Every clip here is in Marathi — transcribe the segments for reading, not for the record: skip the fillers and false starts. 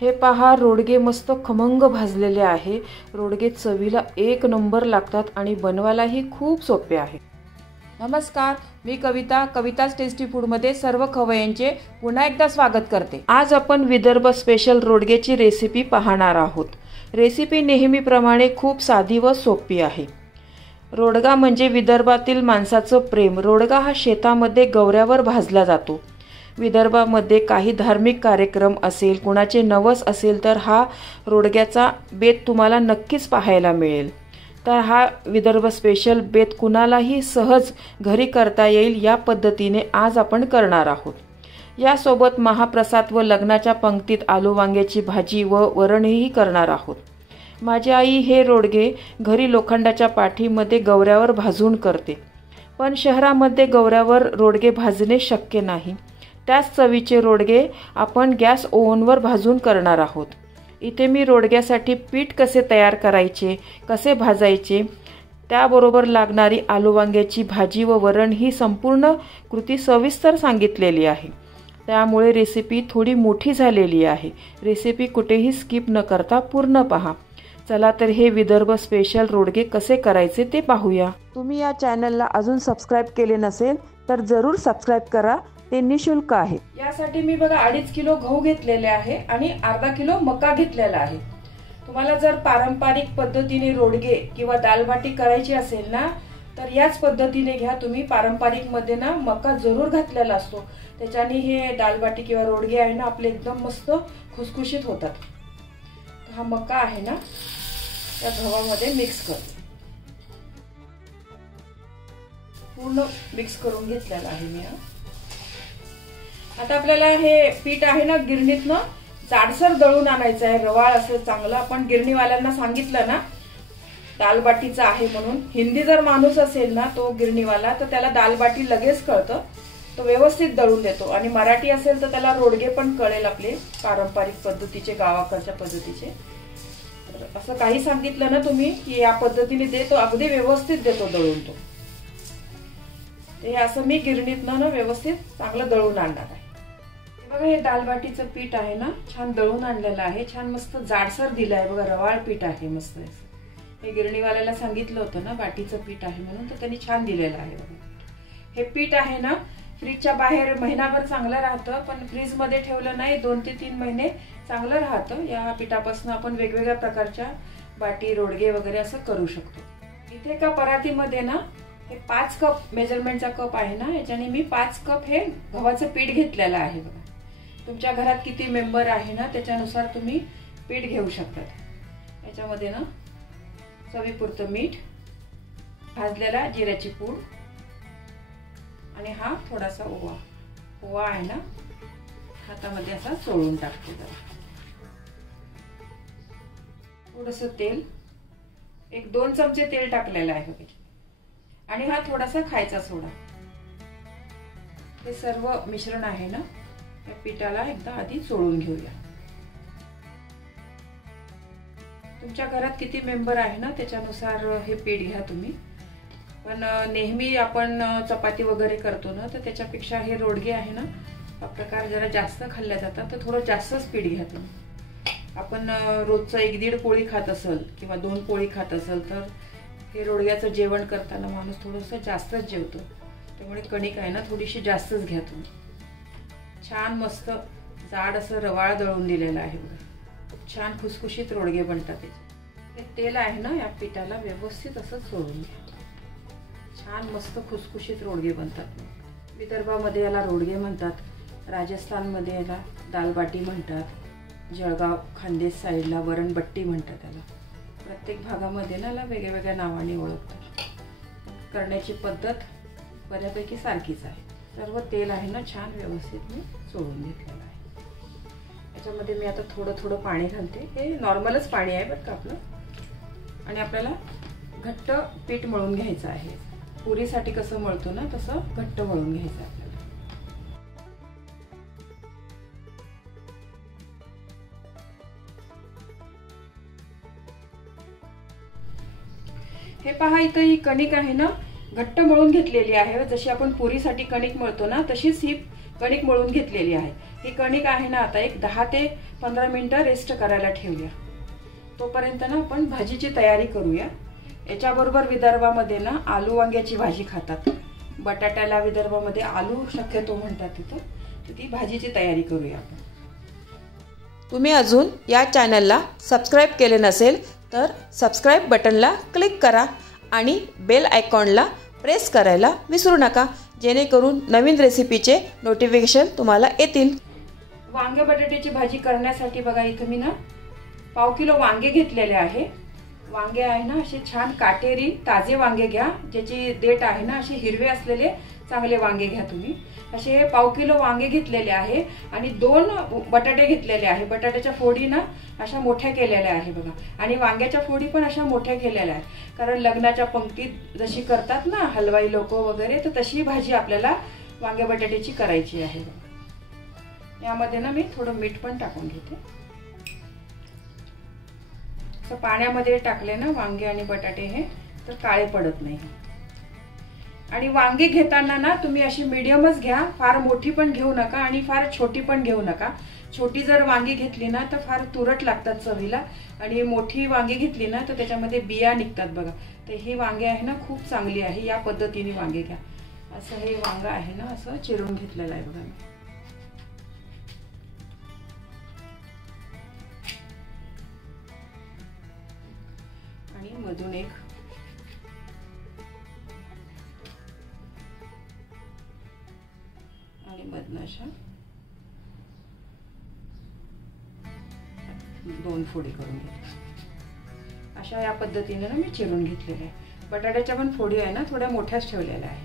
हे पहा, रोडगे मस्त खमंग भाजलेले आहे। रोडगे चवीला एक नंबर लागतात आणि बनवायलाही खूप सोपे आहे। नमस्कार, मी कविता, कविताच टेस्टी फूडमध्ये सर्व खवय्यांचे पुन्हा एकदा स्वागत करते। आज आपण विदर्भ स्पेशल रोडगेची रेसिपी पाहणार आहोत। रेसिपी नेहमीप्रमाणे खूप साधी व सोपी आहे। रोडगा म्हणजे विदर्भातील माणसाचं प्रेम। रोडगा हा शेतामध्ये गवऱ्यावर भाजला जातो। विदर्भामध्ये काही धार्मिक कार्यक्रम असेल, कुणाचे नवस असेल तर हा रोडग्याचा बेत तुम्हाला नक्कीच पाहायला मिळेल। तर हा विदर्भ स्पेशल बेत कुणालाही सहज घरी करता येईल या पद्धतीने आज आपण करणार आहोत। यासोबत महाप्रसाद व लग्नाच्या पंक्तीत आलू वांग्याची भाजी व वरणही करणार आहोत। माझी आई हे रोडगे घरी लोखंडाच्या पाठीमध्ये गवऱ्यावर भाजून करते, पण शहरामध्ये गवऱ्यावर रोडगे भाजणे शक्य नाही। त्याच चवीचे रोडगे आपण गॅस ओव्हनवर भाजून करणार आहोत। इथे मी रोडग्यासाठी पीठ कसे तयार करायचे, कसे भाजायचे, त्याबरोबर लागणारी आलू वांग्याची भाजी व वरण ही संपूर्ण कृती सविस्तर सांगितलेली आहे। त्यामुळे रेसिपी थोडी मोठी झालेली आहे। रेसिपी कुठेही स्किप न करता पूर्ण पहा। चला तर हे विदर्भ स्पेशल रोडगे कसे करायचे ते पाहूया। तुम्ही या चॅनलला अजून सबस्क्राइब केले नसेल तर जरूर सबस्क्राइब करा, ते निशुल्क आहे। यासाठी मी बघा 2.5 किलो गहू घेतलेले आहे आणि अर्धा किलो मका घेतलेला आहे। तुम्हाला जर पारंपरिक पद्धतीने रोडगे किंवा दालबाटी करायची असेल ना, तर याच पद्धतीने घ्या तुम्ही। पारंपरिक मध्ये ना मका जरूर घातलेला असतो, त्याच्याने हे दालबाटी किंवा रोडगे आहे ना आपले एकदम मस्त खुसखुशीत होतात। हा मका आहे ना या गव्हामध्ये मिक्स करते, पूर्ण मिक्स करून घेतलेला आहे मी। आता आपल्याला हे पीठ आहे ना गिरणीतनं जाडसर दळून आणायचं आहे, रवाळ असं चांगलं। आपण गिरणीवाल्यांना सांगितलं ना दालबाटीचं आहे म्हणून, हिंदी जर माणूस असेल ना तो गिरणीवाला, तर त्याला दालबाटी लगेच कळतं, तो व्यवस्थित दळून देतो। आणि मराठी असेल तर त्याला रोडगे पण कळेल, आपले पारंपरिक पद्धतीचे, गावाकडच्या पद्धतीचे। असं काही सांगितलं ना तुम्ही की या पद्धतीने दे, तो अगदी व्यवस्थित देतो दळून तो। ते असं मी गिरणीतनं ना व्यवस्थित चांगलं दळून आणणार आहे। बघा हे दालबाटीचं पीठ आहे ना छान दळून आणलेलं आहे, छान मस्त जाडसर दिलं आहे बघा, रवाळ पीठ आहे मस्त। हे गिरणीवाल्याला सांगितलं होतं ना बाटीचं पीठ आहे म्हणून, तर त्यांनी छान दिलेलं आहे बघा। हे पीठ आहे ना फ्रीजच्या बाहेर महिनाभर चांगलं राहतं, पण फ्रीज मध्ये ठेवलं नाही 2 ते 3 महिने चांगलं राहतं। या पिठापासून आपण वेगवेगळ्या प्रकारच्या बाटी, रोडगे वगैरे असं करू शकतो। इथे का परातीमध्ये ना हे 5 कप मेजरमेंटचा कप आहे ना, याच्याने मी 5 कप हे गव्हाचं पीठ घेतलेलं आहे बघा। तुमच्या घरात किती मेंबर आहे ना त्याच्यानुसार तुम्ही पीठ घेऊ शकतात। याच्यामध्ये ना चवीपुरतं मीठ, भाजलेला जिऱ्याची पूड आणि हा थोडासा ओवा। ओवा आहे ना हातामध्ये असा चोळून टाकते जरा। थोडंसं तेल, 1-2 चमचे तेल टाकलेलं आहे बघा। आणि हा थोडासा खायचा सोडा। हे सर्व मिश्रण आहे ना या पिठाला एकदा आधी चोळून घेऊया। तुमच्या घरात किती मेंबर आहे ना त्याच्यानुसार हे पीठ घ्या तुम्ही। पण नेहमी आपण चपाती वगैरे करतो ना, तर त्याच्यापेक्षा हे रोडगे आहे ना हा प्रकार जरा जास्त खाल्ल्या जातात, तर थोडं जास्तच पीठ घ्या तुम्ही। आपण रोजचं 1-1.5 पोळी खात असेल किंवा 2 पोळी खात असेल, तर हे रोडग्याचं जेवण करताना माणूस थोडंसं जास्तच जेवतो, त्यामुळे कणिक आहे ना थोडीशी जास्तच घ्या तुम्ही। छान मस्त जाड असं रवाळ दळून दिलेलं आहे बघा, छान खुसखुशीत रोडगे बनतात त्याचे। हे तेल आहे ना या पिठाला व्यवस्थित असं चोळून घ्या, छान मस्त खुसखुशीत रोडगे बनतात। विदर्भामध्ये याला रोडगे म्हणतात, राजस्थानमध्ये याला दालबाटी म्हणतात, जळगाव खानदेश साईडला वरणबट्टी म्हणतात त्याला। प्रत्येक भागामध्ये ना याला वेगवेगळ्या नावाने ओळखतात। करण्याची पद्धत बऱ्यापैकी सारखीच आहे। सर्व तेल आहे ना छान व्यवस्थित मी चोळून घेतलेलं आहे। याच्यामध्ये मी आता थोडं थोडं पाणी घालते, हे नॉर्मलच पाणी आहे बरं का आपलं। आणि आपल्याला घट्ट पीठ मळून घ्यायचं आहे, पुरीसाठी कसं मळतो ना तसं घट्ट मळून घ्यायचं आहे आपल्याला। हे पहा इथं ही कणिक आहे ना घट्ट मळून घेतलेली आहे। जशी आपण पुरीसाठी कणिक मळतो ना तशीच ही कणिक मळून घेतलेली आहे। ही कणिक आहे ना आता एक 10 ते 15 मिनिटं रेस्ट करायला ठेवूया। तोपर्यंत ना आपण भाजीची तयारी करूया। याच्याबरोबर विदर्भामध्ये ना आलू वांग्याची भाजी खातात, बटाट्याला विदर्भामध्ये आलू शक्यतो म्हणतात तिथं, तर ती भाजीची तयारी करूया आपण। तुम्ही अजून या चॅनलला सबस्क्राईब केले नसेल तर सबस्क्राईब बटनला क्लिक करा आणि बेल आयकॉनला प्रेस करायला विसरू नका, जेणेकरून नवीन रेसिपीचे नोटिफिकेशन तुम्हाला येतील। वांगे बटाट्याची भाजी करण्यासाठी बघा इथं मी ना पाव किलो वांगे घेतलेले आहे। वांगे आहे ना असे छान काटेरी ताजे वांगे घ्या, ज्याची देठ आहे ना असे हिरवे असलेले चांगले वांगे घ्या तुम्ही। असे पाव किलो वांगे घेतलेले आहे आणि 2 बटाटे घेतलेले आहे। बटाट्याच्या फोडी ना अशा मोठ्या केलेल्या आहे बघा, आणि वांग्याच्या फोडी पण अशा मोठ्या केलेल्या आहेत, कारण लग्नाच्या पंक्तीत जशी करतात ना हलवाई लोक वगैरे, तर तशी भाजी आपल्याला वांगे बटाट्याची करायची आहे। यामध्ये ना मी थोडं मीठ पण टाकून घेते। तर पाण्यामध्ये टाकले ना वांगे आणि बटाटे हे तर काळे पडत नाही। आणि वांगे घेताना ना तुम्ही अशी मीडियमच घ्या, फार मोठी पण घेऊ नका आणि फार छोटी पण घेऊ नका। छोटी जर वांगी घेतली ना तर फार तुरट लागतात चवीला, आणि मोठी वांगी घेतली ना तर त्याच्यामध्ये बिया निघतात बघा। तर ही वांगे आहे ना खूप चांगली आहे, या पद्धतीने वांगे घ्या। असं हे वांग आहे ना असं चिरून घेतलेलं आहे बघा मी। आणि मधून एक आणि मधनं अशा 2 फोडी करून घेतल्या। अशा या पद्धतीने ना मी चिरून घेतलेल्या आहे। बटाट्याच्या पण फोडी आहे ना थोड्या मोठ्याच ठेवलेल्या आहे।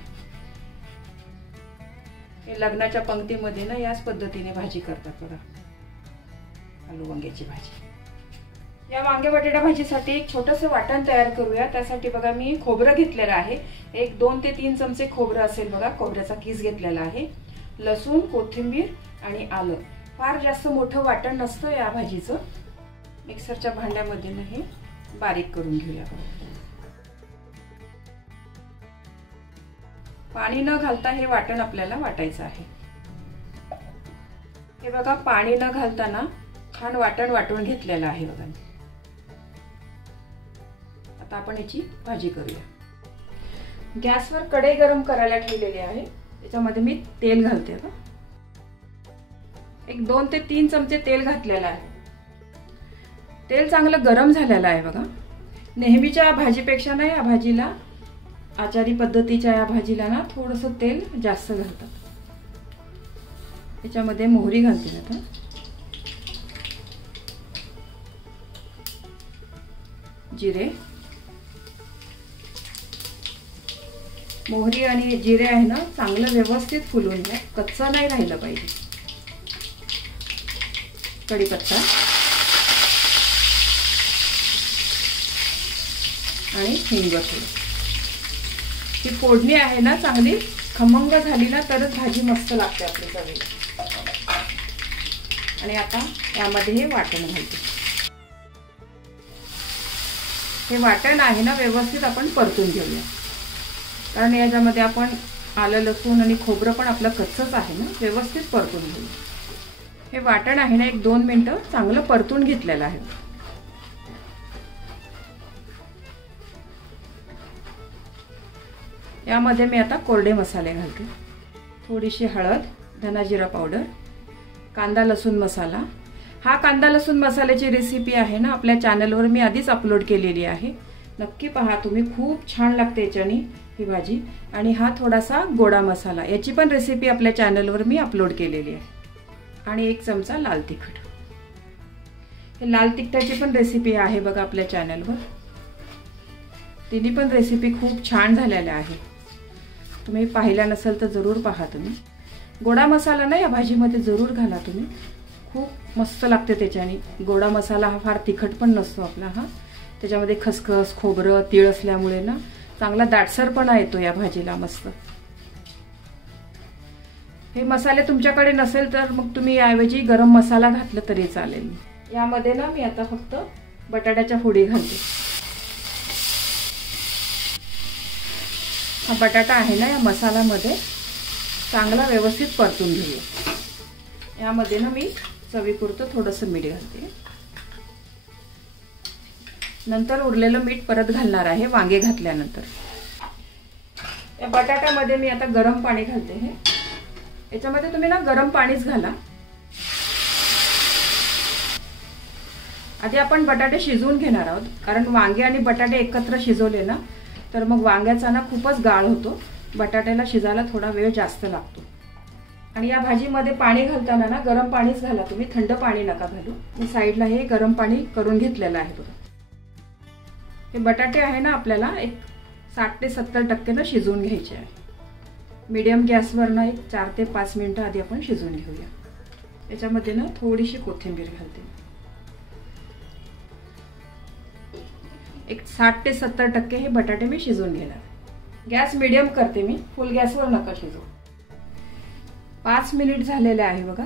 हे लग्नाच्या पंक्तीमध्ये ना याच पद्धतीने भाजी करतात बघा, आलू वांग्याची भाजी। या वांगे बटाटा भाजीसाठी एक छोटंसं वाटण तयार करूया। त्यासाठी बघा मी खोबरं घेतलेलं आहे, एक 2 ते 3 चमचे खोबरं असेल बघा, खोबऱ्याचा किस घेतलेला आहे। लसूण, कोथिंबीर आणि आलं, फार जास्त मोठं वाटण नसतं या भाजीचं। मिक्सरच्या भांड्यामध्ये ना हे बारीक करून घेऊया। पाणी न घालता हे वाटण आपल्याला वाटायचं आहे। हे बघा पाणी न घालताना छान वाटण वाटून घेतलेलं आहे बघा। आता आपण याची भाजी करूया। गॅसवर कढई गरम करायला ठेवलेली आहे, त्याच्यामध्ये मी तेल घालते बघा। एक 2 ते 3 चमचे तेल घातलेलं आहे। तेल चांगलं गरम झालेलं आहे बघा। नेहमीच्या भाजीपेक्षा ना या भाजीला, आचारी पद्धतीच्या या भाजीला ना थोडंसं तेल जास्त घालतात। त्याच्यामध्ये मोहरी घालते आता, जिरे, मोहरी आणि जिरे आहे ना चांगलं व्यवस्थित फुलून घ्या, कच्चा नाही राहिलं पाहिजे। कढीपत्ता आणि हिंग थोडं। ही फोडणी आहे ना चांगली खमंग झाली ना तरच भाजी मस्त लागते आपली चवीला। आणि आता यामध्ये हे वाटण घालते। हे वाटण आहे ना व्यवस्थित आपण परतून घेऊया, कारण याच्यामध्ये आपण आलं, लसूण आणि खोबरं पण आपलं कच्चंच आहे ना, व्यवस्थित परतून घेऊया। हे वाटण आहे ना 1-2 मिनिटं चांगलं परतून घेतलेलं आहे। यामध्ये मी आता कोरडे मसाले घालते, थोडीशी हळद, धना जिरा पावडर, कांदा लसूण मसाला। हा कांदा लसूण मसाल्याची रेसिपी आहे ना आपल्या चॅनलवर मी आधीच अपलोड केलेली आहे, नक्की पहा तुम्ही, खूप छान लागते याच्याने ही भाजी। आणि हा थोडासा गोडा मसाला, याची पण रेसिपी आपल्या चॅनलवर मी अपलोड केलेली आहे। आणि 1 चमचा लाल तिखट, हे लाल तिखटाची पण रेसिपी आहे बघा आपल्या चॅनलवर। तिन्ही पण रेसिपी खूप छान झालेल्या आहे, तुम्ही पाहिल्या नसेल तर जरूर पहा तुम्ही। गोडा मसाला ना या भाजीमध्ये जरूर घाला तुम्ही, खूप मस्त लागते त्याच्याने। गोडा मसाला हा फार तिखट पण नसतो आपला हा, त्याच्यामध्ये खसखस, खोबरं, तीळ असल्यामुळे ना चांगला दाटसरपणा येतो या भाजीला मस्त। हे मसाले तुमच्याकडे नसेल तर मग तुम्ही याऐवजी गरम मसाला घातला तरी चालेल। यामध्ये ना मी आता फक्त बटाट्याच्या फोडी घालते। हा बटाटा आहे ना या मसाल्यामध्ये चांगला व्यवस्थित परतून घेऊया। यामध्ये ना मी चवीपुरतं थोडंसं मीठ घालते. नंतर उरलेलं मीठ परत घालणार आहे वांगे घातल्यानंतर. या बटाट्यामध्ये मी आता गरम पाणी घालते. हे याच्यामध्ये तुम्ही ना गरम पाणीच घाला. आधी आपण बटाटे शिजवून घेणार आहोत, कारण वांगे आणि बटाटे एकत्र शिजवले ना तर मग वांग्याचा ना खूपच गाळ होतो. बटाट्याला शिजायला थोडा वेळ जास्त लागतो. आणि या भाजीमध्ये पाणी घालताना ना गरम पाणीच घाला तुम्ही, थंड पाणी नका घालू. मी साईडला हे गरम पाणी करून घेतलेलं आहे बघा. हे बटाटे आहे ना आपल्याला एक 60 ते 70% ना शिजवून घ्यायचे आहे. मीडियम गॅसवर ना एक 4 ते 5 मिनिटं आधी आपण शिजवून घेऊया. याच्यामध्ये ना थोडीशी कोथिंबीर घालते. एक 60 ते 70% हे बटाटे मी शिजवून घेणार. गॅस मीडियम करते मी, फुल गॅसवर नका शिजवू. 5 मिनिट झालेले आहे बघा.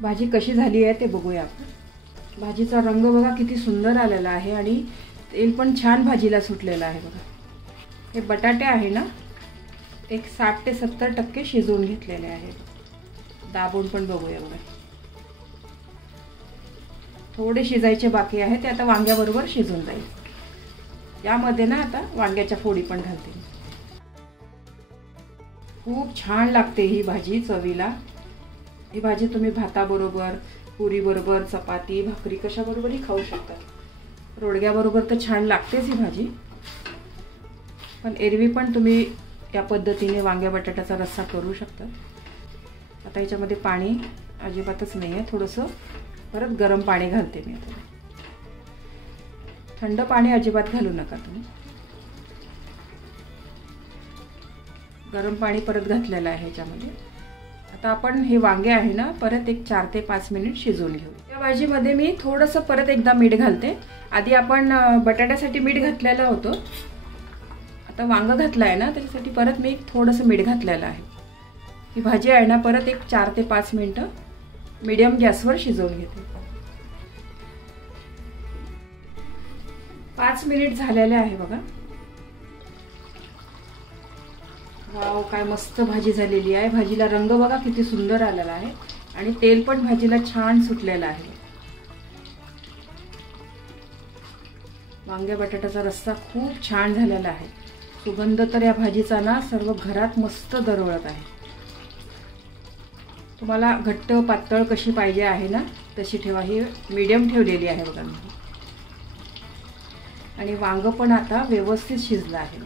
भाजी कशी झाली आहे ते बघूया आपण. भाजीचा रंग बघा किती सुंदर आलेला आहे आणि तेल पण छान भाजीला सुटलेलं आहे बघा. हे बटाटे आहे ना एक 60 ते 70% शिजवून घेतलेले आहे. दाबून पण बघूया बघा. थोडे शिजायचे बाकी आहे, ते आता वांग्याबरोबर शिजून जाईल. यामध्ये ना आता वांग्याच्या फोडी पण घालते. खूप छान लागते ही भाजी चवीला. ही भाजी तुम्ही भाताबरोबर, पुरी बरोबर, चपाती, भाकरी कशाबरोबरही खाऊ शकता. रोडग्याबरोबर तर छान लागतेच ही भाजी. पण एरवी पण तुम्ही या पद्धतीने वांग्या बटाट्याचा रस्सा करू शकता. आता याच्यामध्ये पाणी अजिबातच नाही आहे. थोडंसं परत गरम पाणी घालते मी. आता थंड पाणी अजिबात घालू नका तुम्ही. गरम पाणी परत घातलेलं आहे ह्याच्यामध्ये. आता आपण हे वांगे आहे ना परत एक 4 ते 5 मिनिट शिजवून घेऊ. या भाजीमध्ये मी थोडंसं परत एकदा मीठ घालते. आधी आपण बटाट्यासाठी मीठ घातलेलं होतं, आता वांग घातलं आहे ना त्याच्यासाठी परत मी थोडंसं मीठ घातलेलं आहे. ही भाजी आहे ना परत एक 4 ते 5 मिनिटं मीडियम गॅसवर शिजवून घेते. 5 मिनिट झालेले आहे बघा. वाव, काय मस्त भाजी झालेली आहे. भाजीला रंग बघा किती सुंदर आलेला आहे आणि तेल पण भाजीला छान सुटलेलं आहे. वांग्या बटाट्याचा रस्सा खूप छान झालेला आहे. सुगंध तर या भाजीचा ना सर्व घरात मस्त दरवळत आहे. तुम्हाला घट्ट पातळ कशी पाहिजे आहे ना तशी ठेवा. ही मीडियम ठेवलेली आहे बघा मी. आणि वांग पण आता व्यवस्थित शिजलं आहे.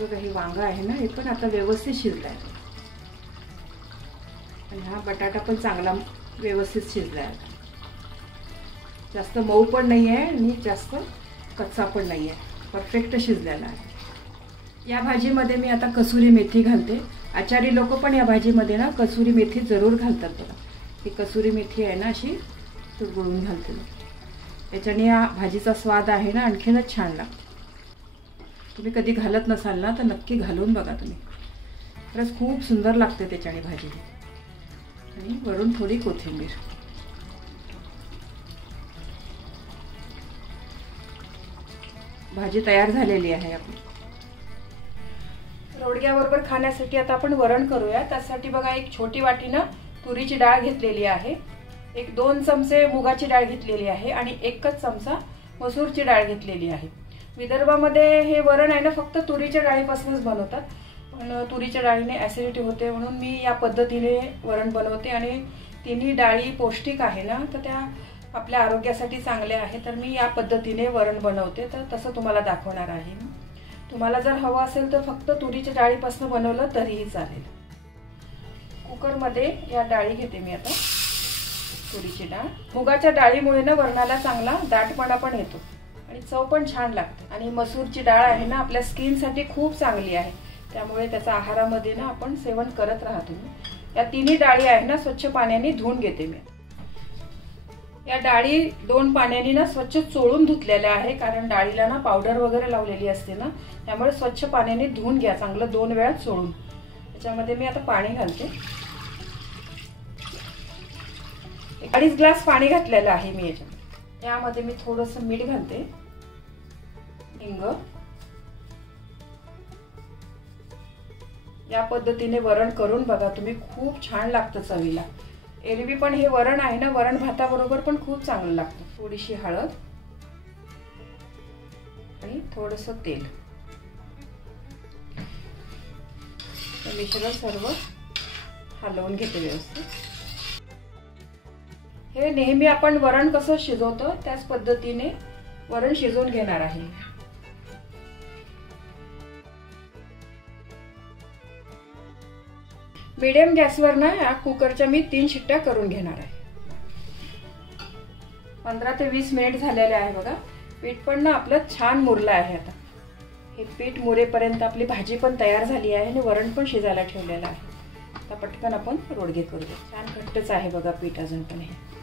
बघा हे वांग आहे ना हे पण आता व्यवस्थित शिजलं आहे. आणि हा बटाटा पण चांगला व्यवस्थित शिजला आहे. जास्त मऊ पण नाही आहे आणि जास्त कच्चा पण नाही आहे. परफेक्ट शिजलेला आहे. या भाजीमध्ये मी आता कसुरी मेथी घालते. आचारी लोक पण या भाजीमध्ये ना कसुरी मेथी जरूर घालतात बघा. ही कसुरी मेथी आहे ना अशी तुरगुळून घालते. याच्याने या भाजीचा स्वाद आहे ना आणखीनच छान लागतो. तुम्ही कधी घालत नसाल ना तर नक्की घालून बघा तुम्ही. खरंच खूप सुंदर लागते त्याच्याने भाजी. आणि वरून थोडी कोथिंबीर. भाजी तयार झालेली आहे आपली. रोडग्याबरोबर खाण्यासाठी आता आपण वरण करूया. त्यासाठी बघा एक छोटी वाटी ना तुरीची डाळ घेतलेली आहे. एक 2 चमचे मुगाची डाळ घेतलेली आहे आणि 1च चमचा मसूरची डाळ घेतलेली आहे. विदर्भामध्ये हे वरण आहे ना फक्त तुरीच्या डाळीपासूनच बनवतात. पण तुरीच्या डाळीने ऍसिडिटी होते म्हणून मी या पद्धतीने वरण बनवते. आणि तिन्ही डाळी पौष्टिक आहे ना तर त्या आपल्या आरोग्यासाठी चांगल्या आहे. तर मी या पद्धतीने वरण बनवते. तर तसं तुम्हाला दाखवणार आहे. तुम्हाला जर हवं असेल तर फक्त तुरीच्या डाळीपासून बनवलं तरीही चालेल. कुकरमध्ये या डाळी घेते मी आता. तुरीची डाळ. मुगाच्या डाळीमुळे ना वरणाला चांगला दाटपणा पण येतो आणि चव पण छान लागते. आणि मसूरची डाळ आहे ना आपल्या स्किनसाठी खूप चांगली आहे. त्यामुळे त्याचा आहारामध्ये ना आपण सेवन करत राहतो. या तिन्ही डाळी आहे ना स्वच्छ पाण्याने धुवून घेते मी. या डाळी 2 पाण्याने ना स्वच्छ चोळून धुतलेल्या आहे. कारण डाळीला ना पावडर वगैरे लावलेली असते ना त्यामुळे स्वच्छ पाण्याने धुवून घ्या चांगलं 2 वेळा चोळून. त्याच्यामध्ये मी आता पाणी घालते. 2.5 ग्लास पाणी घातलेलं आहे मी याच्यामध्ये. यामध्ये मी थोडंसं मीठ घालते. हिंग, या पद्धतीने वरण करून बघा तुम्ही, खूप छान लागतं चवीला. एरवी पण हे वरण आहे ना, वरण भाताबरोबर पण खूप चांगलं लागतं. थोडीशी हळद आणि थोडंसं तेल, मिश्रण सर्व हलवून घेते व्यवस्थित. हे नेहमी आपण वरण कसं शिजवतो त्याच पद्धतीने वरण शिजवून घेणार आहे. मीडियम गॅसवर ना या कुकरच्या मी 3 शिट्ट्या करून घेणार आहे. 15 ते 20 मिनिट झालेले आहे बघा. पीठ पण ना आपलं छान मुरलं आहे. आता हे पीठ मुरेपर्यंत आपली भाजी पण तयार झाली आहे आणि वरण पण शिजायला ठेवलेलं आहे. आता पटकन आपण रोडगे करूया. छान घट्टच आहे बघा पीठ अजून पण. हे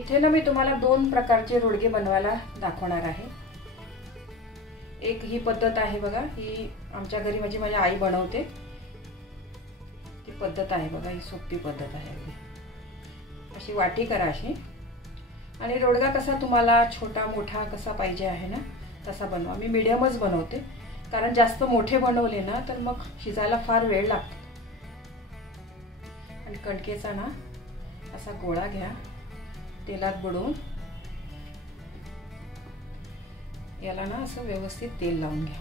इथे ना मी तुम्हाला 2 प्रकारचे रोडगे बनवायला दाखवणार आहे. एक ही पद्धत आहे बघा, ही आमच्या घरी म्हणजे माझी आई बनवते ती पद्धत आहे बघा. ही सोपी पद्धत आहे. अशी वाटी करा अशी, आणि रोडगा कसा तुम्हाला छोटा मोठा कसा पाहिजे आहे ना तसा बनवा. मी मीडियमच बनवते, कारण जास्त मोठे बनवले ना तर मग शिजायला फार वेळ लागतो. आणि कणकेचा ना असा गोळा घ्या, तेलात बुडवून याला ना असं व्यवस्थित तेल लावून घ्या.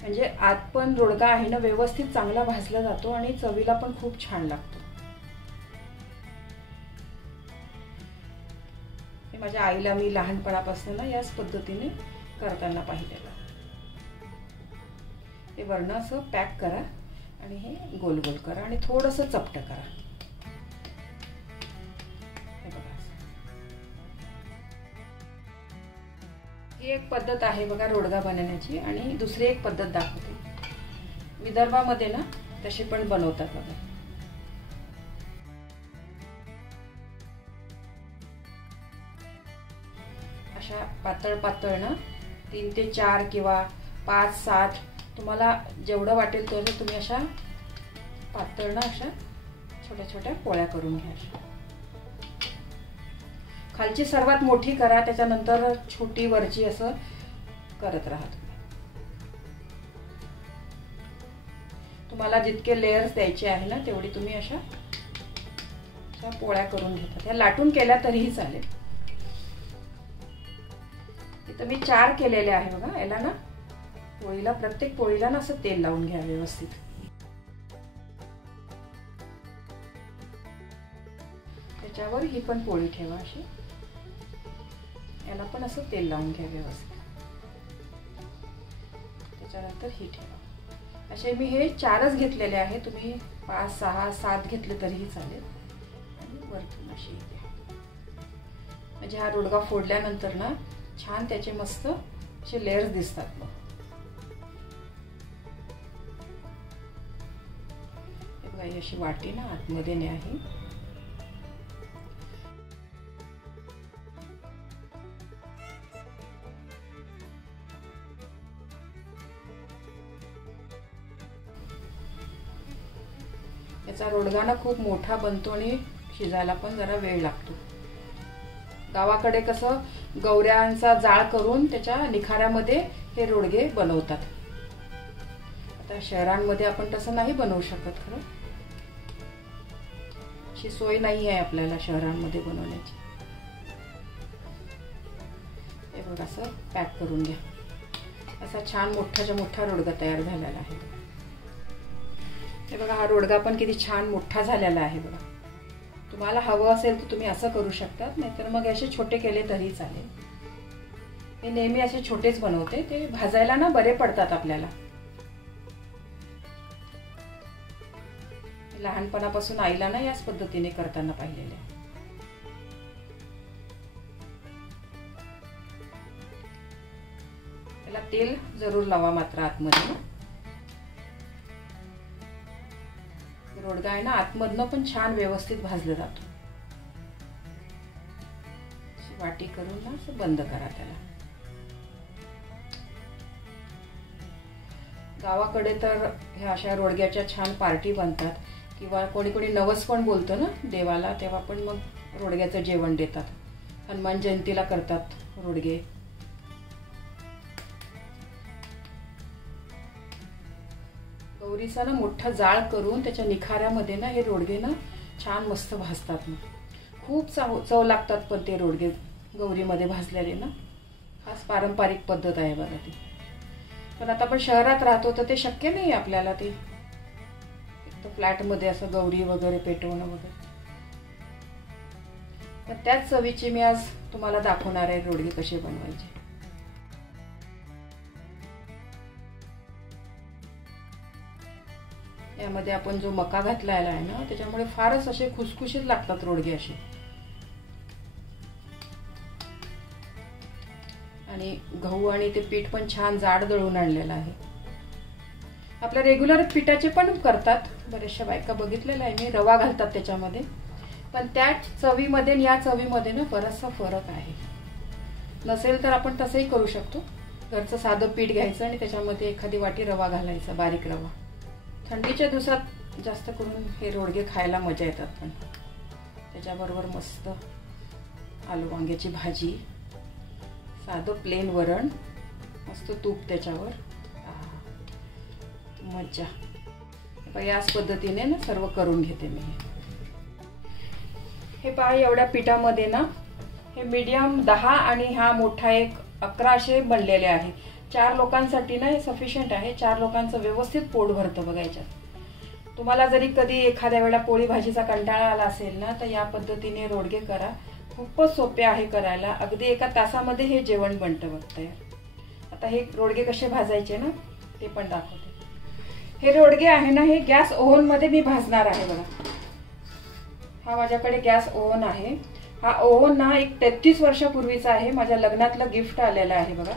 म्हणजे आत पण रोडगा आहे ना व्यवस्थित चांगला भाजला जातो आणि चवीला पण खूप छान लागतो. हे माझ्या आईला मी लहानपणापासून ना याच पद्धतीने करताना पाहिलेलं. हे वरण असं पॅक करा आणि हे गोल गोल करा आणि थोडंसं चपटं करा. ही एक पद्धत आहे बघा रोडगा बनवण्याची. आणि दुसरी एक पद्धत दाखवते. विदर्भामध्ये ना तशी पण बनवतात बघा. अशा पातळ पातळ ना 3 ते 4 किंवा 5, 7 तुम्हाला जेवढं वाटेल तेवढं तुम्ही अशा पातळ ना अशा छोट्या छोट्या पोळ्या करून घ्या. खालची सर्वात मोठी करा, त्याच्यानंतर छोटी वरची असं करत राहा. तुम्हाला जितके लेयर्स द्यायचे आहे ना तेवढी तुम्ही अशा पोळ्या करून घेता. त्या लाटून केल्या तरीही चालेल. इथं मी 4 केलेले आहे बघा. याला ना पोळीला, प्रत्येक पोळीला ना असं तेल लावून घ्या व्यवस्थित. त्याच्यावर ही पण पोळी ठेवा अशी. याला पण असं तेल लावून घ्या व्यवस्थित. त्याच्यानंतर ही ठेवा. असे मी हे 4च घेतलेले आहे. तुम्ही 5, 6, 7 घेतले तरीही चालेल. आणि वरतून अशी येते. म्हणजे हा रोडगा फोडल्यानंतर ना छान त्याचे मस्त असे लेयर्स दिसतात. मग हे बघा, ही अशी वाटी ना आतमध्ये नाही. याचा रोडगा ना खूप मोठा बनतो आणि शिजायला पण जरा वेळ लागतो. गावाकडे कसं गौऱ्यांचा जाळ करून त्याच्या निखाऱ्यामध्ये हे रोडगे बनवतात. आता शहरांमध्ये आपण तसं नाही बनवू शकत. खरं अशी सोय नाही आहे आपल्याला शहरांमध्ये बनवण्याची. हे बघा असं पॅक करून घ्या. असा छान मोठाच्या मोठा रोडगा तयार झालेला आहे. हे बघा, हा रोडगा पण किती छान मोठा झालेला आहे बघा. तुम्हाला हवं असेल तर तुम्ही असं करू शकता, नाहीतर मग असे छोटे केले तरी चालेल. मी नेहमी असे छोटेच बनवते. ते भाजायला ना बरे पडतात आपल्याला. लहानपणापासून आईला ना याच पद्धतीने करताना पाहिलेले. त्याला तेल जरूर लावा मात्र आतमध्ये. रोडगा आहे ना आतमधनं पण छान व्यवस्थित भाजलं जातो. वाटी करून ना असं बंद करा त्याला. गावाकडे तर ह्या अशा रोडग्याच्या छान पार्टी बनतात, किंवा कोणी कोणी नवस पण बोलतं ना देवाला, तेव्हा पण मग रोडग्याचं जेवण देतात. हनुमान जयंतीला करतात रोडगे. गौरीचा ना मोठा जाळ करून त्याच्या निखाऱ्यामध्ये ना हे रोडगे ना छान मस्त भाजतात. मग खूप चव लागतात पण ते रोडगे गौरीमध्ये भाजलेले ना. खास पारंपरिक पद्धत आहे बघा ती. पण आता आपण शहरात राहतो तर ते शक्य नाही आपल्याला ते फ्लॅटमध्ये असं गौरी वगैरे पेटवणं वगैरे. तर त्याच चवीची मी आज तुम्हाला दाखवणार आहे रोडगे कसे बनवायचे. यामध्ये आपण जो मका घातलेला आहे ना त्याच्यामुळे फारच असे खुसखुशीत लागतात रोडगे असे. आणि गहू आणि ते पीठ पण छान जाड दळून आणलेलं आहे. आपल्या रेग्युलर पिठाचे पण करतात, बरेचशा बायका बघितलेलं आहे मी, रवा घालतात त्याच्यामध्ये. पण त्या चवीमध्ये आणि या चवीमध्ये ना बराचसा फरक आहे. नसेल तर आपण तसंही करू शकतो. घरचं साधं पीठ घ्यायचं आणि त्याच्यामध्ये एखादी वाटी रवा घालायचा, बारीक रवा. थंडीच्या दिवसात जास्त करून हे रोडगे खायला मजा येतात. पण त्याच्याबरोबर मस्त आलू वांग्याची भाजी, साधं प्लेन वरण, मस्त तूप त्याच्यावर, मज्जा. याच पद्धतीने ना सर्व करून घेते मी. हे पहा, एवढ्या पिठामध्ये ना हे मीडियम 10 आणि हा मोठा एक 11 असे बनलेले आहे. 4 लोकांसाठी ना हे सफिशियंट आहे. 4 लोकांचं व्यवस्थित पोट भरतं बघा याच्यात. तुम्हाला जरी कधी एखाद्या वेळेला पोळी भाजीचा कंटाळा आला असेल ना तर या पद्धतीने रोडगे करा. खूपच सोपे आहे करायला. अगदी एका तासामध्ये हे जेवण बनतं बघता यार. आता हे रोडगे कसे भाजायचे ना ते पण दाखवते. हे रोडगे आहे ना हे गॅस ओव्हन मध्ये मी भाजणार आहे बघा. हा माझ्याकडे गॅस ओव्हन आहे. हा ओव्हन ना एक 33 वर्षापूर्वीचा आहे. माझ्या लग्नातलं गिफ्ट आलेलं आहे बघा.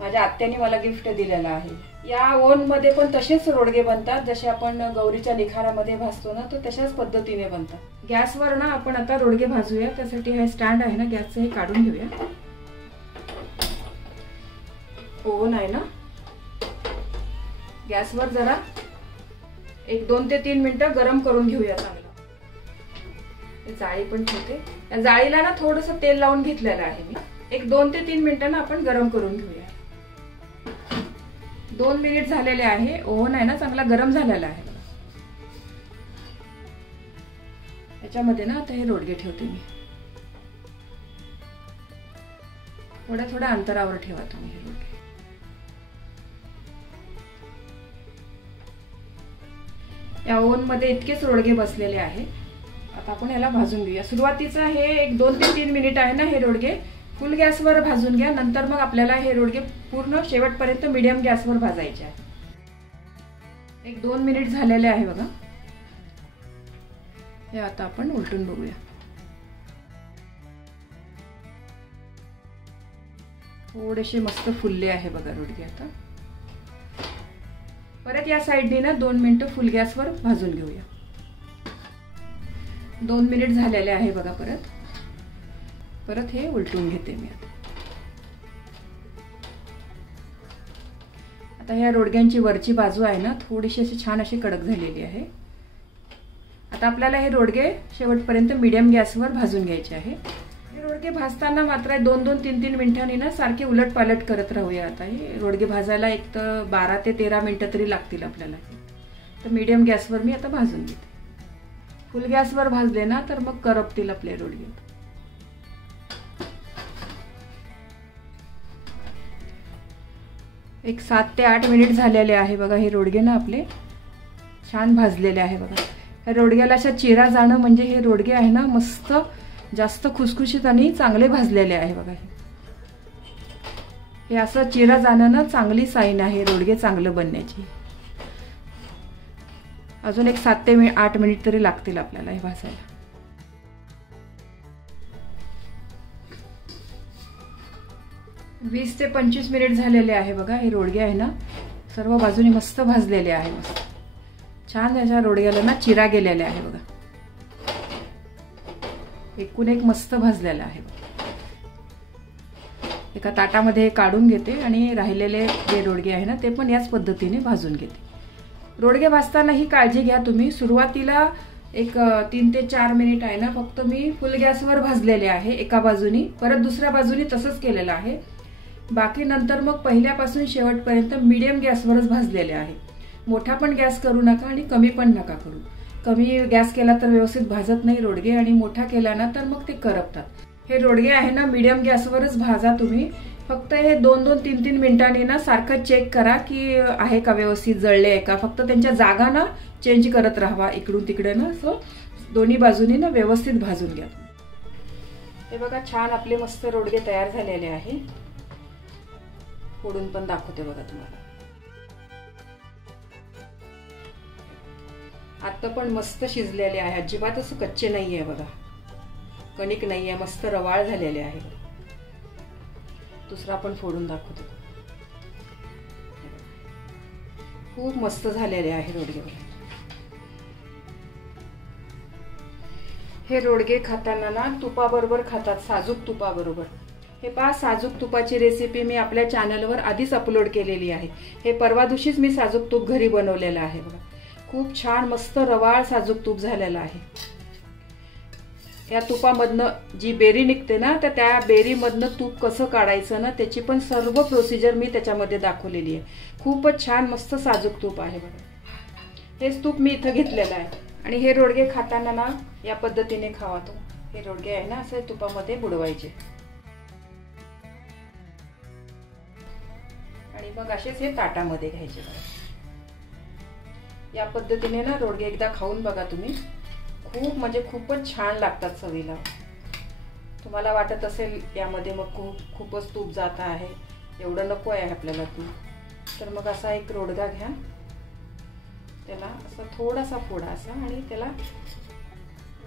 माझ्या आत्याने मला गिफ्ट दिलेलं आहे. या ओव्हन मध्ये पण तसेच रोडगे बनतात जसे आपण गौरीच्या निखाऱ्यामध्ये भाजतो ना तर तशाच पद्धतीने बनतात. गॅसवर ना आपण आता रोडगे भाजूया. त्यासाठी हे स्टँड आहे ना गॅसचं हे काढून घेऊया. ओव्हन आहे ना गॅसवर जरा एक 2 ते 3 मिनिटं गरम करून घेऊया चांगलं. जाळी पण ठेवते. या जाळीला ना थोडंसं तेल लावून घेतलेलं आहे मी. एक 2 ते 3 मिनिटांना आपण गरम करून घेऊया. 2 मिनिट झालेले आहे. ओव्हन आहे ना चांगला गरम झालेला आहे. याच्यामध्ये ना आता हे रोडगे ठेवते मी. थोड्या थोड्या अंतरावर ठेवा तुम्ही हे रोडगे. या ओव्हन मध्ये इतकेच रोडगे बसलेले आहे. आता आपण याला भाजून घेऊया. सुरुवातीचा हे एक 2 ते 3 मिनिट आहे ना हे रोडगे फुल गॅसवर भाजून घ्या. नंतर मग आपल्याला हे रोडगे पूर्ण शेवटपर्यंत मीडियम गॅसवर भाजायचे आहे. एक 2 मिनिट झालेले आहे बघा. हे आता आपण उलटून बघूया. थोडेसे मस्त फुलले आहे बघा रोडगे. आता परत या साइडने ना 2 मिनिटं फुल गॅसवर भाजून घेऊया. 2 मिनिट झालेले आहे बघा. परत हे उलटून घेते मी. आता ह्या रोडग्यांची वरची बाजू आहे ना थोडीशी अशी छान अशी कडक झालेली आहे. आता आपल्याला हे रोडगे शेवटपर्यंत मीडियम गॅसवर भाजून घ्यायचे आहे. हे रोडगे भाजताना मात्र 2-2, 3-3 मिनिटांनी ना सारखे उलटपालट करत राहूया. आता हे रोडगे भाजायला एक तर 12 ते 13 मिनिटं तरी लागतील आपल्याला. तर मीडियम गॅसवर मी आता भाजून घेते. फुल गॅसवर भाजले ना तर मग करपतील आपले रोडगे. एक 7 ते 8 मिनिट झालेले आहे बघा. हे रोडगे ना आपले छान भाजलेले आहे बघा. या रोडग्याला अशा चिरा जाणं म्हणजे हे रोडगे आहे ना मस्त जास्त खुसखुशीत आणि चांगले भाजलेले आहे बघा. हे असं चिरा जाणं ना चांगली साईन आहे रोडगे चांगलं बनण्याची. अजून एक 7 ते 8 मिनिट तरी लागतील आपल्याला हे भाजायला. वीस ते 25 मिनिट झालेले आहे बघा. हे रोडगे आहे ना सर्व बाजूने मस्त भाजलेले आहे. मस्त छान याच्या रोडग्याला ना चिरा गेलेले आहे बघा. एकूण एक मस्त भाजलेला आहे. एका ताटामध्ये काढून घेते आणि राहिलेले जे रोडगे आहे ना ते पण याच पद्धतीने भाजून घेते. रोडगे भाजताना ही काळजी घ्या तुम्ही. सुरुवातीला एक 3 ते 4 मिनिट आहे ना फक्त मी फुल गॅसवर भाजलेले आहे एका बाजूनी. परत दुसऱ्या बाजूनी तसंच केलेलं आहे. बाकी नंतर मग पहिल्यापासून शेवटपर्यंत मीडियम गॅसवरच भाजलेले आहे. मोठा पण गॅस करू नका आणि कमी पण नका करू. कमी गॅस केला तर व्यवस्थित भाजत नाही रोडगे आणि मोठा केला ना तर मग ते करपतात. हे रोडगे आहे ना मीडियम गॅसवरच भाजा तुम्ही. फक्त हे 2-2, 3-3 मिनिटांनी ना सारखं चेक करा की आहे का व्यवस्थित, जळले आहे का. फक्त त्यांच्या जागा ना चेंज करत राहावा इकडून तिकडे ना. सो दोन्ही बाजूनी ना व्यवस्थित भाजून घ्या. हे बघा छान आपले मस्त रोडगे तयार झालेले आहे. फोडून पण दाखवते बघा तुम्हाला. आता पण मस्त शिजलेले आहे, अजिबात असं कच्चे नाहीये बघा. कणिक नाहीये, मस्त रवाळ झालेले आहे. दुसरा पण फोडून दाखवते. खूप मस्त झालेले आहे रोडगे. हे रोडगे खाताना ना तुपाबरोबर खातात, साजूक तुपाबरोबर. हे पहा, साजूक तुपाची रेसिपी मी आपल्या चॅनलवर आधीच अपलोड केलेली आहे. हे परवा दिवशीच मी साजूक तूप घरी बनवलेलं आहे बघा. खूप छान मस्त रवाळ साजूक तूप झालेलं आहे. या तुपामधनं जी बेरी निघते ना, तर त्या बेरीमधनं तूप कसं काढायचं ना त्याची पण सर्व प्रोसिजर मी त्याच्यामध्ये दाखवलेली आहे. खूपच छान मस्त साजूक तूप आहे बघा. हेच तूप मी इथं घेतलेलं आहे. आणि हे रोडगे खाताना ना या पद्धतीने खावा. तो हे रोडगे आहे ना असे तुपामध्ये बुडवायचे आणि मग असेच हे ताटामध्ये घ्यायचे बघा. या पद्धतीने ना रोडगे एकदा खाऊन बघा तुम्ही. खूप म्हणजे खूपच छान लागतात चवीला. तुम्हाला वाटत असेल यामध्ये मग खूपच तूप जात आहे, एवढं नको आहे आपल्याला तूप, तर मग असा एक रोडगा घ्या. त्याला असं थोडासा फोडा असा आणि त्याला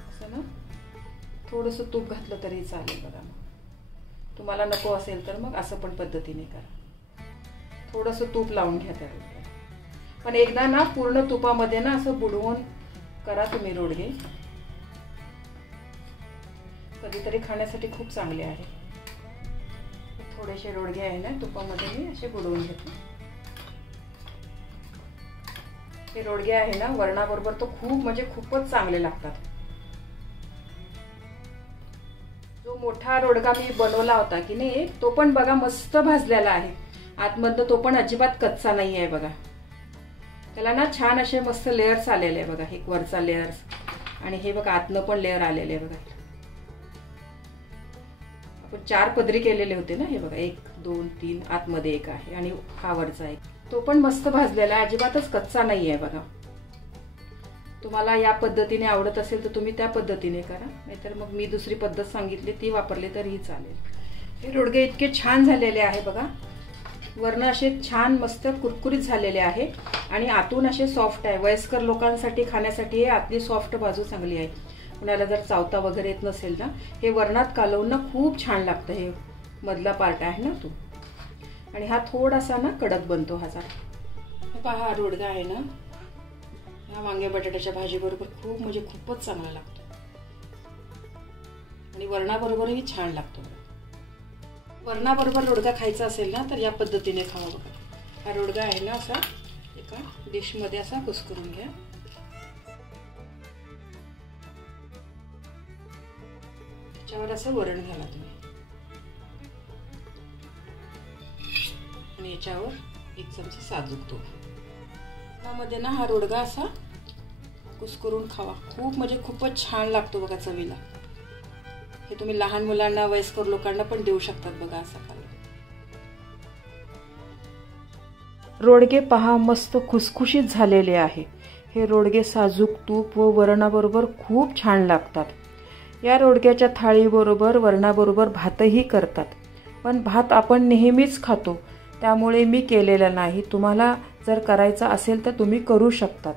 असं ना थोडंसं तूप घातलं तरी चालेल बघा. मग तुम्हाला नको असेल तर मग असं पण पद्धतीने करा. थोडंसं तूप लावून घ्या त्या रोडग्याला. पण एकदा ना पूर्ण तुपामध्ये ना असं बुडवून करा तुम्ही रोडगे. कधीतरी खाण्यासाठी खूप चांगले आहे. थोडेसे रोडगे आहे ना तुपामध्ये मी असे बुडवून घेतले. हे रोडगे आहे ना वरणाबरोबर तो खूप म्हणजे खूपच चांगले लागतात. जो मोठा रोडगा मी बनवला होता की नाही, तो पण बघा मस्त भाजलेला आहे आतमधनं. तो पण अजिबात कच्चा नाही आहे बघा. त्याला ना छान असे मस्त लेयर्स आलेले आहे बघा. हे वरचा लेयर्स आणि हे बघा आतनं पण लेयर आलेले आहे बघा. आपण 4 पदरी केलेले होते ना. हे बघा 1, 2, 3 आतमध्ये एक आहे आणि हा वरचा एक. तो पण मस्त भाजलेला आहे, अजिबातच कच्चा नाही आहे बघा. तुम्हाला या पद्धतीने आवडत असेल तर तुम्ही त्या पद्धतीने करा, नाहीतर मग मी दुसरी पद्धत सांगितली ती वापरली तरीही चालेल. हे रोडगे इतके छान झालेले आहे बघा. वरण असे छान मस्त कुरकुरीत झालेले आहे आणि आतून असे सॉफ्ट आहे. वयस्कर लोकांसाठी खाण्यासाठी हे आतली सॉफ्ट बाजू चांगली आहे. कुणाला जर चावता वगैरे येत नसेल ना, हे वरणात कालवून ना खूप छान लागतं. हे मधला पार्ट आहे ना तो. आणि हा थोडासा ना कडक बनतो हा जरा. पहा हा रोडगा आहे ना, हा वांगे बटाट्याच्या भाजी बरोबर खूप म्हणजे खूपच चांगला लागतो आणि वरणाबरोबरही छान लागतो. वरणाबरोबर रोडगा खायचा असेल ना तर या पद्धतीने खावा बघा. हा रोडगा आहे ना असा एका डिश मध्ये असा कुस्करून घ्या. त्याच्यावर असं वरण घाला तुम्ही आणि याच्यावर 1 चमचा साजूक तूप. त्यामध्ये ना हा रोडगा असा कुस्करून खावा. खूप म्हणजे खूपच छान लागतो बघा चवीला. हे तुम्ही लहान मुलांना वयस्कर लोकांना पण देऊ शकतात बघा असं खायला. रोडगे पहा मस्त खुसखुशीत झालेले आहे. हे रोडगे साजूक तूप व वरणाबरोबर खूप छान लागतात. या रोडग्याच्या थाळीबरोबर वरणाबरोबर भातही करतात, पण भात आपण नेहमीच खातो त्यामुळे मी केलेला नाही. तुम्हाला जर करायचा असेल तर तुम्ही करू शकतात.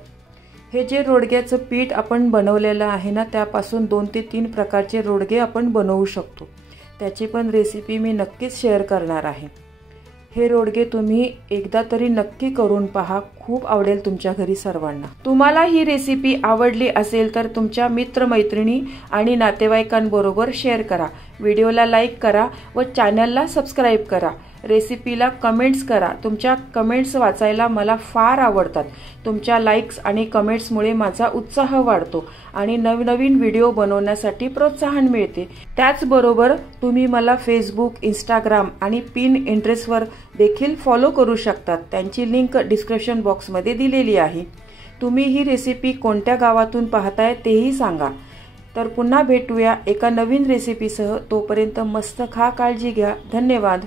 हे जे रोडग्याचं पीठ आपण बनवलेलं आहे ना, त्यापासून 2 ते 3 प्रकारचे रोडगे आपण बनवू शकतो. त्याची पण रेसिपी मी नक्कीच शेअर करणार आहे. हे रोडगे तुम्ही एकदा तरी नक्की करून पहा, खूप आवडेल तुमच्या घरी सर्वांना. तुम्हाला ही रेसिपी आवडली असेल तर तुमच्या मित्रमैत्रिणी आणि नातेवाईकांबरोबर शेअर करा. व्हिडिओला लाईक करा व चॅनलला सबस्क्राईब करा. रेसिपीला कमेंट्स करा. तुमच्या कमेंट्स वाचायला मला फार आवडतात. तुमच्या लाईक्स आणि कमेंट्समुळे माझा उत्साह वाढतो आणि नवनवीन व्हिडिओ बनवण्यासाठी प्रोत्साहन मिळते. त्याचबरोबर तुम्ही मला फेसबुक, इंस्टाग्राम आणि Pinterestवर देखील फॉलो करू शकतात. त्यांची लिंक डिस्क्रिप्शन बॉक्समध्ये दिलेली आहे. तुम्ही ही रेसिपी कोणत्या गावातून पाहताय तेही सांगा. तर पुन्हा भेटूया एका नवीन रेसिपीसह. तोपर्यंत मस्त खा, काळजी घ्या. धन्यवाद.